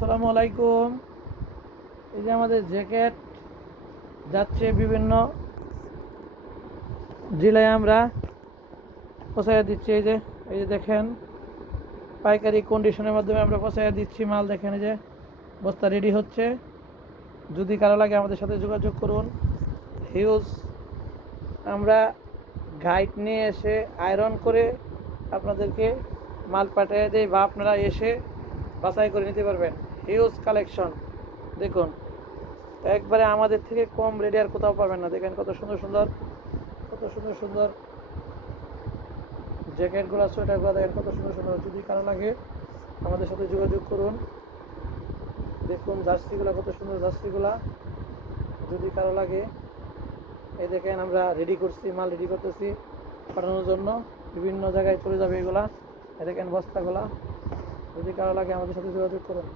আসসালামু আলাইকুম। এই যে আমাদের জ্যাকেট যাচ্ছে বিভিন্ন জেলায়, আমরা পৌঁছাইয়া দিচ্ছি। এই যে দেখেন, পাইকারি কন্ডিশনের মাধ্যমে আমরা পৌঁছাইয়া দিচ্ছি মাল। দেখেন, এই যে বস্তা রেডি হচ্ছে। যদি কারো লাগে আমাদের সাথে যোগাযোগ করুন। হিউজ আমরা গাইড নিয়ে এসে আয়রন করে আপনাদেরকে মাল পাঠিয়ে দেই, বা আপনারা এসে বাছাই করে নিতে পারবেন। হিউজ কালেকশন দেখুন, একবারে আমাদের থেকে কম রেডি আর কোথাও পাবেন না। দেখেন কত সুন্দর সুন্দর, কত সুন্দর সুন্দর জ্যাকেটগুলো, সোয়েটারগুলো দেখেন কত সুন্দর সুন্দর। যদি কারো লাগে আমাদের সাথে যোগাযোগ করুন। দেখুন জার্সিগুলো, কত সুন্দর জার্সিগুলা, যদি কারো লাগে। এই দেখেন আমরা রেডি করছি, মাল রেডি করতেছি পাঠানোর জন্য। বিভিন্ন জায়গায় চলে যাবে এগুলা। এই দেখেন বস্তাগুলা, যদি কারো লাগে আমাদের সাথে যোগাযোগ করুন।